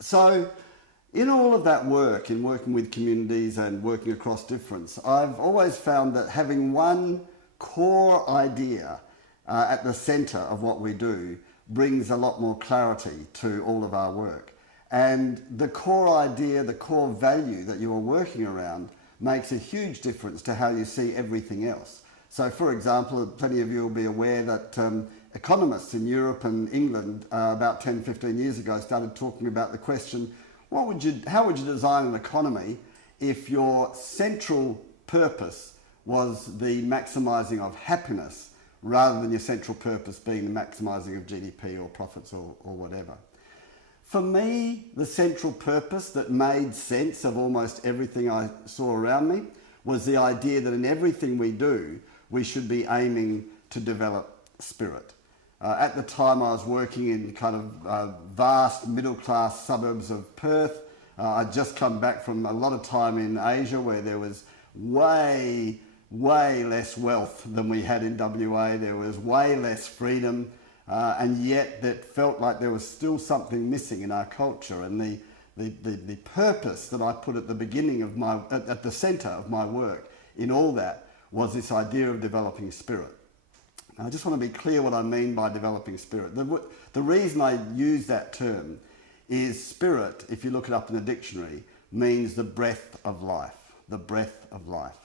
So in all of that work, in working with communities and working across difference, I've always found that having one core idea at the centre of what we do brings a lot more clarity to all of our work. And the core idea, the core value that you are working around makes a huge difference to how you see everything else. So for example, plenty of you will be aware that economists in Europe and England about 10, 15 years ago started talking about the question, how would you design an economy if your central purpose was the maximising of happiness rather than your central purpose being the maximising of GDP or profits or whatever? For me, the central purpose that made sense of almost everything I saw around me was the idea that in everything we do, we should be aiming to develop spirit. At the time I was working in kind of vast middle-class suburbs of Perth. I'd just come back from a lot of time in Asia where there was way less wealth than we had in WA. There was way less freedom. And yet that felt like there was still something missing in our culture, and the purpose that I put at the beginning of at the centre of my work in all that was this idea of developing spirit. Now, I just want to be clear what I mean by developing spirit. The reason I use that term is spirit, if you look it up in the dictionary, means the breath of life, the breath of life.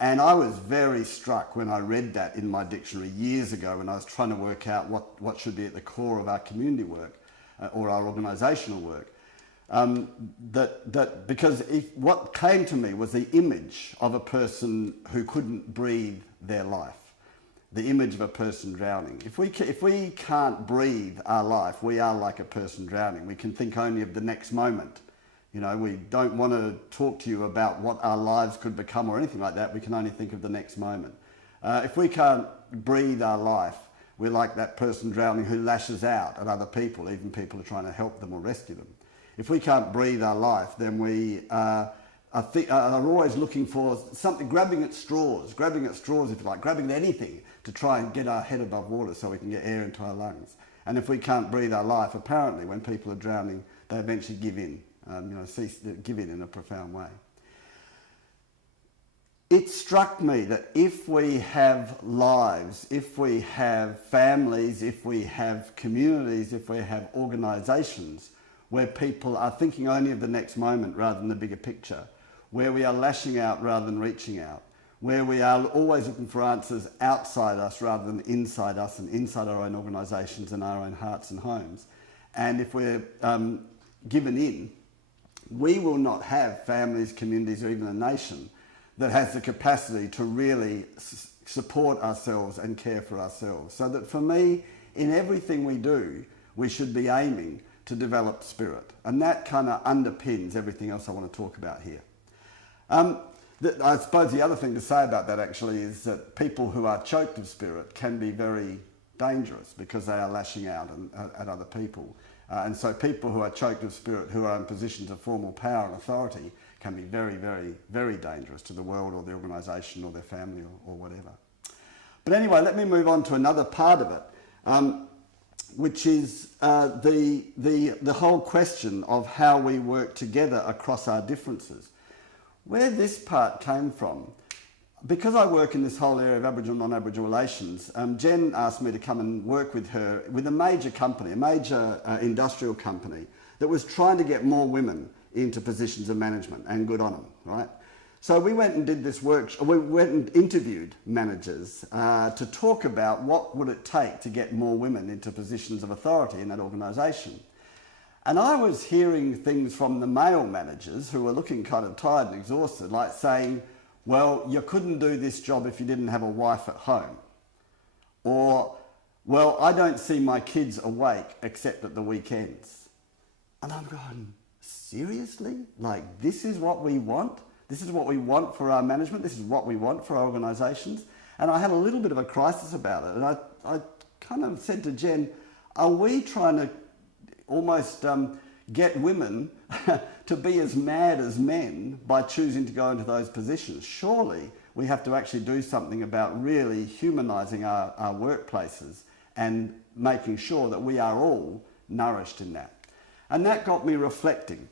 And I was very struck when I read that in my dictionary years ago when I was trying to work out what should be at the core of our community work or our organisational work. Because what came to me was the image of a person who couldn't breathe their life, the image of a person drowning. If we can't breathe our life, we are like a person drowning. We can think only of the next moment. You know, we don't want to talk to you about what our lives could become or anything like that. We can only think of the next moment. If we can't breathe our life, we're like that person drowning who lashes out at other people, even people who are trying to help them or rescue them. If we can't breathe our life, then we are always looking for something, grabbing at straws if you like, grabbing at anything to try and get our head above water so we can get air into our lungs. And if we can't breathe our life, apparently when people are drowning, they eventually give in. Give in a profound way. It struck me that if we have lives, if we have families, if we have communities, if we have organisations where people are thinking only of the next moment rather than the bigger picture, where we are lashing out rather than reaching out, where we are always looking for answers outside us rather than inside us and inside our own organisations and our own hearts and homes, and if we're given in, we will not have families, communities, or even a nation that has the capacity to really support ourselves and care for ourselves. So that for me, in everything we do, we should be aiming to develop spirit. And that kind of underpins everything else I want to talk about here. I suppose the other thing to say about that actually is that people who are choked of spirit can be very dangerous because they are lashing out at other people. And so people who are choked of spirit, who are in positions of formal power and authority, can be very, very, very dangerous to the world or the organisation or their family or whatever. But anyway, let me move on to another part of it, which is the whole question of how we work together across our differences. Where this part came from, because I work in this whole area of Aboriginal and non-Aboriginal relations, Jen asked me to come and work with her with a major company, a major industrial company that was trying to get more women into positions of management, and good on them, right? So we went and did this workshop, we went and interviewed managers to talk about what would it take to get more women into positions of authority in that organisation. And I was hearing things from the male managers who were looking kind of tired and exhausted, like saying, well, you couldn't do this job if you didn't have a wife at home. Or, well, I don't see my kids awake except at the weekends. And I'm going, seriously? Like, this is what we want? This is what we want for our management? This is what we want for our organisations? And I had a little bit of a crisis about it. And I kind of said to Jen, are we trying to almost get women to be as mad as men by choosing to go into those positions? Surely we have to actually do something about really humanising our workplaces and making sure that we are all nourished in that. And that got me reflecting.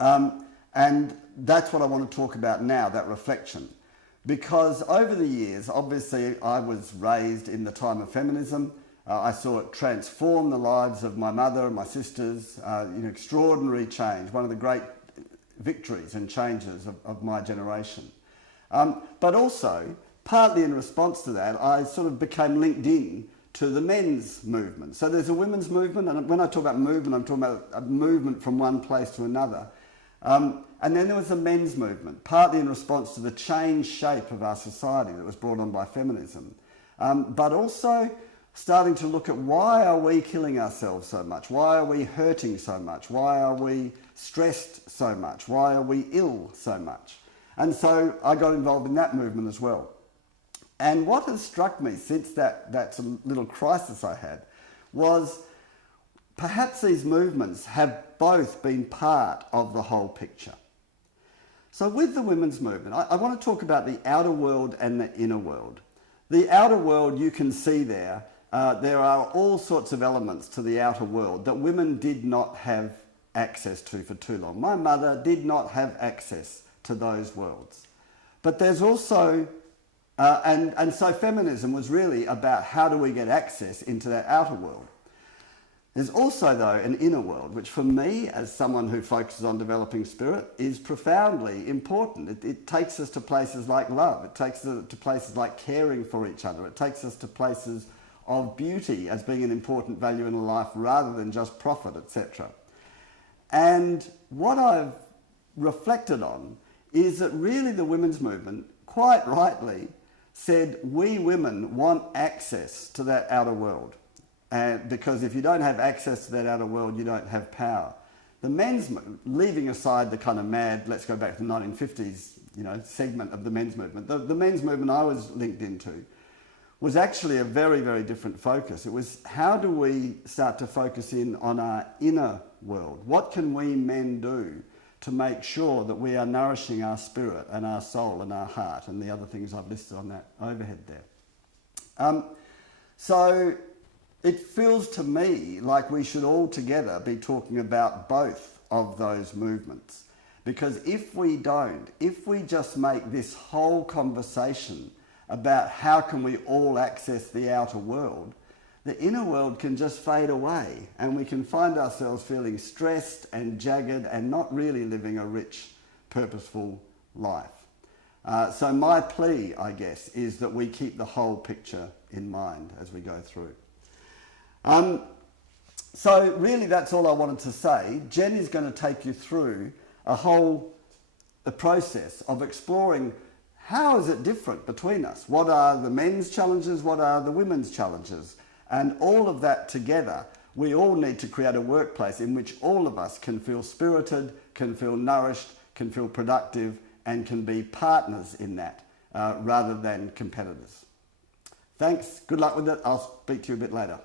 And that's what I want to talk about now, that reflection. Because over the years, obviously, I was raised in the time of feminism. I saw it transform the lives of my mother and my sisters, extraordinary change, one of the great victories and changes of my generation. But also, partly in response to that, I sort of became linked in to the men's movement. So there's a women's movement, and when I talk about movement, I'm talking about a movement from one place to another. And then there was a men's movement, partly in response to the changed shape of our society that was brought on by feminism, but also starting to look at why are we killing ourselves so much? Why are we hurting so much? Why are we stressed so much? Why are we ill so much? And so I got involved in that movement as well. And what has struck me since that little crisis I had was perhaps these movements have both been part of the whole picture. So with the women's movement, I want to talk about the outer world and the inner world. The outer world, you can see there are all sorts of elements to the outer world that women did not have access to for too long. My mother did not have access to those worlds. But there's also, and so feminism was really about how do we get access into that outer world. There's also, though, an inner world, which for me, as someone who focuses on developing spirit, is profoundly important. It takes us to places like love. It takes us to places like caring for each other. It takes us to places of beauty as being an important value in life rather than just profit, etc. And what I've reflected on is that really the women's movement, quite rightly, said we women want access to that outer world. Because if you don't have access to that outer world, you don't have power. The men's, leaving aside the kind of mad, let's go back to the 1950s, segment of the men's movement, the men's movement I was linked into was actually a very, very different focus. It was how do we start to focus in on our inner world? What can we men do to make sure that we are nourishing our spirit and our soul and our heart and the other things I've listed on that overhead there. So it feels to me like we should all together be talking about both of those movements. Because if we don't, if we just make this whole conversation about how can we all access the outer world, the inner world can just fade away and we can find ourselves feeling stressed and jagged and not really living a rich, purposeful life. So my plea, I guess, is that we keep the whole picture in mind as we go through. So really that's all I wanted to say. Jen is going to take you through a process of exploring how is it different between us? What are the men's challenges? What are the women's challenges? And all of that together, we all need to create a workplace in which all of us can feel spirited, can feel nourished, can feel productive, and can be partners in that rather than competitors. Thanks. Good luck with it. I'll speak to you a bit later.